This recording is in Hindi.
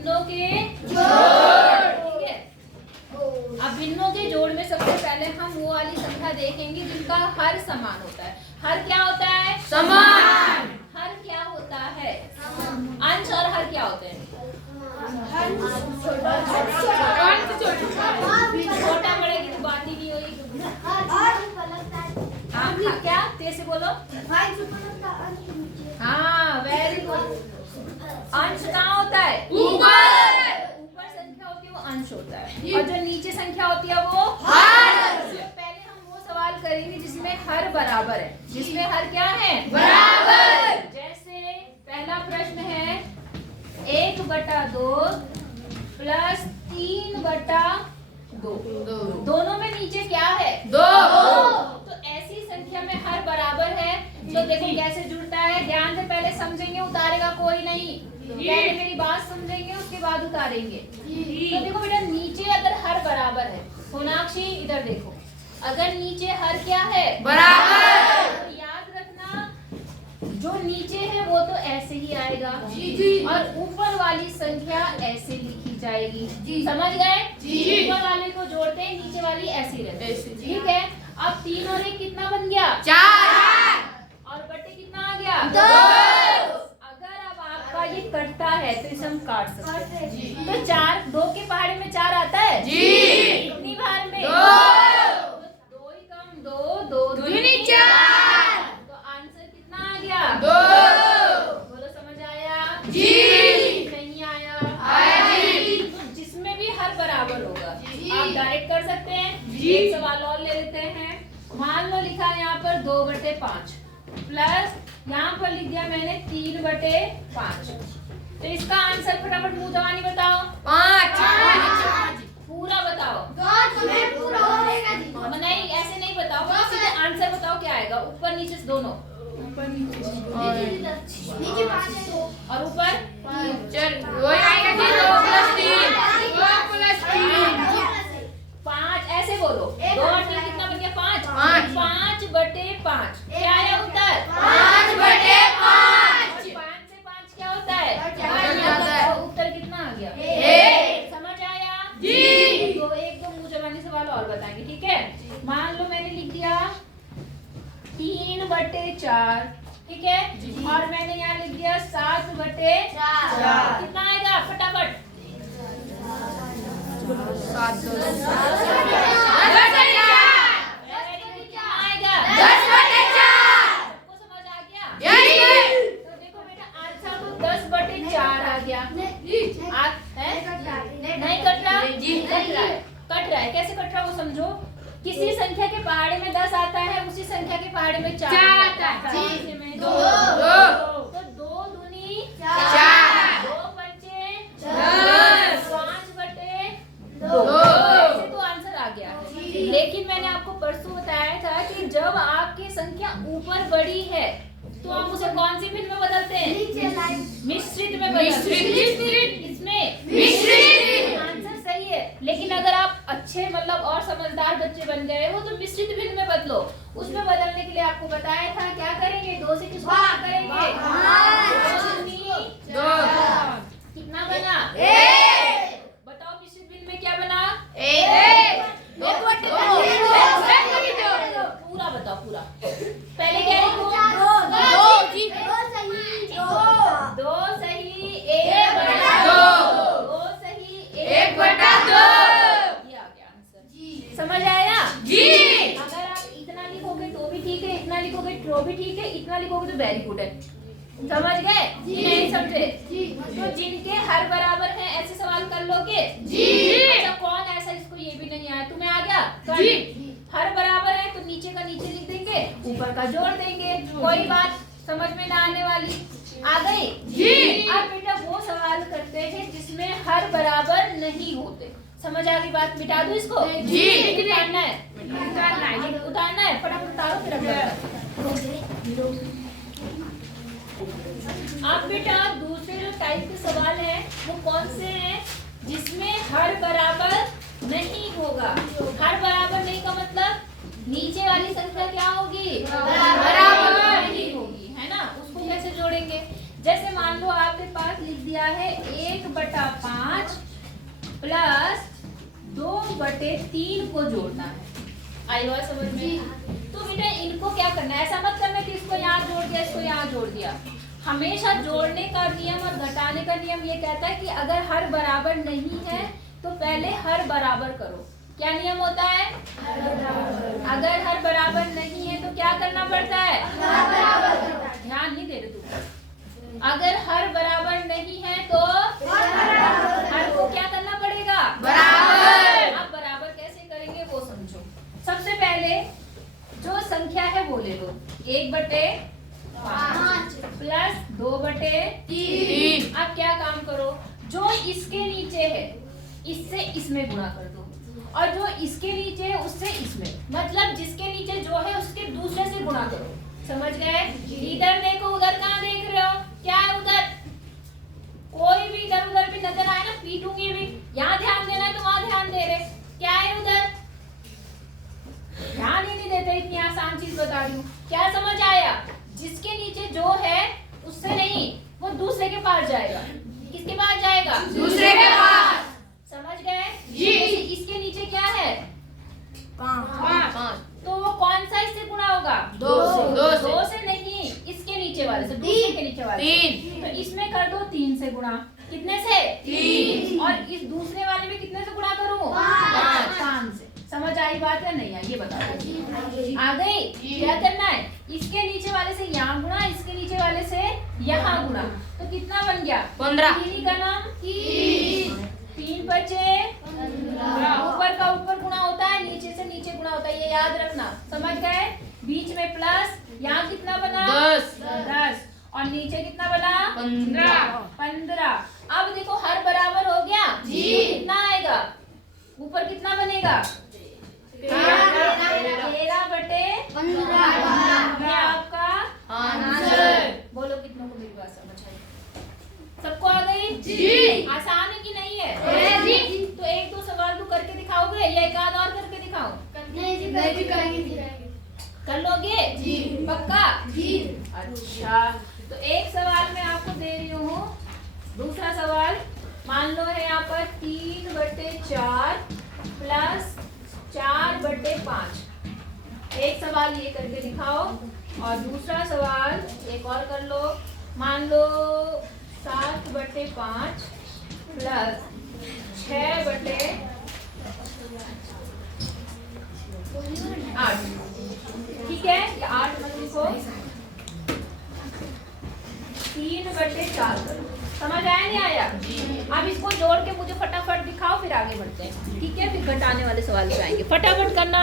भिन्नों के जोड़, ठीक है। अब भिन्नों के जोड़ में सबसे पहले हम वो वाली संख्या देखेंगे जिनका हर समान होता है। हर क्या होता है? समान। हर क्या होता है? अंश। और हर क्या होते हैं? छोटा बड़े की तो बात ही नहीं हुई। क्या तेज से बोलो। हाँ, वेरी गुड। अंश कहाँ होता है? ऊपर संख्या होती है वो अंश होता है, और जो नीचे संख्या होती है वो हर। तो पहले हम वो सवाल करेंगे जिसमें हर बराबर है। जिसमें हर क्या है? बराबर। जैसे पहला प्रश्न है 1/2 प्लस 3/2। दोनों में नीचे क्या है? 2। तो ऐसी संख्या में हर बराबर है। तो देखो कैसे जुड़ता है, ध्यान से पहले समझेंगे, उतारेगा कोई नहीं। पहले मेरी बात समझेंगे उसके बाद उतारेंगे। तो देखो बेटा, नीचे अगर हर बराबर है, सोनाक्षी इधर देखो, अगर नीचे हर क्या है? बराबर। तो याद रखना जो नीचे है वो तो ऐसे ही आएगा, और ऊपर वाली संख्या ऐसे लिखी जाएगी। समझ गए? ऊपर वाले को जोड़ते हैं, नीचे वाली ऐसी रहती है, ठीक है। अब 3 और 1 कितना बन गया? 4। और बटे कितना आ गया? 2। अगर अब आपका ये कटता है तो इसे हम काट सकते हैं। तो 4, 2 के पहाड़े में 4 आता है जी। कितनी बार में? 2। 2 ही कम 2, 2 दूनी 4। तो आंसर कितना आ गया? 2। बोलो, समझ आया जी? नहीं आया? आया जी। तो जिसमें भी हर बराबर होगा आप डायरेक्ट कर सकते हैं। एक सवाल और ले लेते हैं। मान लो लिखा है यहाँ पर 2/5 प्लस यहाँ पर लिख दिया मैंने 3/5। तो इसका आंसर फटाफट मुंह जवानी बताओ। 5। पूरा बताओ। नहीं, ऐसे नहीं बताओ, सीधे आंसर बताओ क्या आएगा। ऊपर नीचे दोनों। और ऊपर 5। ऐसे बोलो। 2 और 3 कितना बन गया? 5। 5/5 क्या है उत्तर? 5/5। 5 से 5 क्या होता है? उत्तर कितना आ गया? 1। समझ आया जी? तो एक दो मुंह जबानी सवाल और बताएंगे, ठीक है। मान लो मैंने लिख दिया 3/4, ठीक है, और मैंने यहाँ लिख दिया 7/4। कितना आएगा फटाफट? 7 आएगा 10/4। सबको समझ आ गया? तो देखो बेटा, आंसर तो 10/4 आ गया। नहीं कट रहा? कट रहा है। कैसे कट रहा है वो समझो। किसी संख्या के पहाड़े में 10 आता है, उसी संख्या के पहाड़े में 4 आता है। 2। तो 2 दूनी 4, 2 पंचे 10, 5/2। ऐसे तो आंसर आ गया। लेकिन मैंने आपको परसों बताया था कि जब आपकी संख्या ऊपर बड़ी है तो हम उसे कौन सी भिन्न में बदलते हैं? मिश्रित में बदलते हैं। इसमें मिश्रित आंसर सही है। लेकिन अगर आप अच्छे मतलब और समझदार बच्चे बन गए हो तो मिश्रित भिन्न में बदलो। उसमें बदलने के लिए आपको बताया था क्या करेंगे? 2 से किसको भाग करेंगे? 2। कितना बना? 1। बताओ मिश्रित भिन्न में क्या बना? 1। पूरा बताओ, पूरा। पहले क्या लिखो? 2 सही 1/2। 2 सही 1/2। ये आ गया आंसर। समझ आया जी? अगर आप इतना लिखोगे तो भी ठीक है, इतना लिखोगे तो भी ठीक है, इतना लिखोगे तो वेरी गुड है। समझ गए? नहीं समझे? तो जिनके हर बराबर है ऐसे सवाल कर लोगे जी। अच्छा, कौन ऐसा इसको ये भी नहीं आया? तुम्हें आ गया जी? हर बराबर है तो नीचे का नीचे लिख देंगे, ऊपर का जोड़ देंगे। कोई बात समझ में ना आने वाली। आ गई जी? अब बेटा वो सवाल करते हैं जिसमें हर बराबर नहीं होते। समझ आ गई बात? मिटा दूं इसको जी? उतारना है, उतारना है, फटाफट उतारो फिर। अब बेटा दूसरे जो टाइप के सवाल है वो कौन से हैं जिसमें हर बराबर नहीं होगा? हर बराबर नहीं का मतलब नीचे वाली संख्या क्या होगी? बराबर नहीं होगी, है ना। उसको कैसे जोड़ेंगे? जैसे मान लो आपके पास लिख दिया है 1/5 प्लस 2/3 को जोड़ना है। आई बात समझ में? तो बेटा इनको क्या करना है, ऐसा मत करना कि इसको यहाँ जोड़ दिया इसको यहाँ जोड़ दिया। हमेशा जोड़ने का नियम और घटाने का नियम ये कहता है कि अगर हर बराबर नहीं है तो पहले हर बराबर करो। क्या नियम होता है? अगर हर बराबर नहीं है तो क्या करना पड़ता है? ध्यान नहीं दे रहे तू। अगर हर बराबर नहीं है तो हर को क्या करना पड़ेगा? बराबर। अब बराबर कैसे करेंगे वो समझो। सबसे पहले जो संख्या है वो ले लो, 1/5 प्लस 2/3। अब क्या काम करो, जो इसके नीचे है इससे इसमें गुणा कर दो, और जो इसके नीचे है उससे इसमें, मतलब जिसके नीचे जो है उसके दूसरे से गुणा करो। समझ गए? इधर देखो, उधर कहाँ देख रहे हो? क्या है उधर? कोई भी इधर उधर भी नजर आए ना पीटूंगी भी। यहाँ ध्यान देना है तो वहां ध्यान दे रहे। क्या है उधर? ध्यान ही नहीं देते। इतनी आसान चीज बता रही हूँ। क्या समझ आया? जिसके नीचे जो है उससे नहीं, वो दूसरे के पास जाएगा। किसके पास जाएगा? दूसरे के पास। समझ गए? जी। इसके नीचे क्या है? 5। तो वो कौन सा इससे गुणा होगा? 2 से नहीं, इसके नीचे वाले से, दूसरे के नीचे वाले 3। तो इसमें कर दो 3 से गुणा। कितने से? 3। और इस दूसरे वाले में कितने से गुणा करूं? 5 से। समझ आई बात या नहीं आई ये बताओ। आ गई? क्या करना है? इसके नीचे वाले से यहाँ गुणा, इसके नीचे वाले से यहाँ गुणा, तो कितना बन गया? 15। 3 का नाम 3 बचे। ऊपर का ऊपर गुणा होता है, नीचे से नीचे गुणा होता है, ये याद रखना। समझ गए? बीच में प्लस, यहाँ कितना बना? 10। और नीचे कितना बना? 15। अब देखो हर बराबर हो गया जी। कितना आएगा? ऊपर कितना बनेगा? 13/15। ये आपका आंसर। बोलो कितनों को मेरी बात समझ आई? सबको आ गई? जी। आसान है कि नहीं है? जी। तो 1-2 सवाल तो करके दिखाओगे या एक आध और करके दिखाओ? नहीं जी, करेंगे। कर लोगे? जी। पक्का? जी। अच्छा, तो एक सवाल मैं आपको दे रही हूँ। दूसरा सवाल मान लो है यहाँ पर 3/4 प्लस 4/5। एक सवाल ये करके दिखाओ, और दूसरा सवाल एक और कर लो। मान लो 7/5 प्लस 6/8। ठीक है, ये 8 मत लिखो, 3/4 करो। समझ आया नहीं आया? अब इसको जोड़ के मुझे फटाफट दिखाओ, फिर आगे बढ़ते हैं। ठीक है, फिर घटाने वाले सवाल पे आएंगे। फटाफट करना।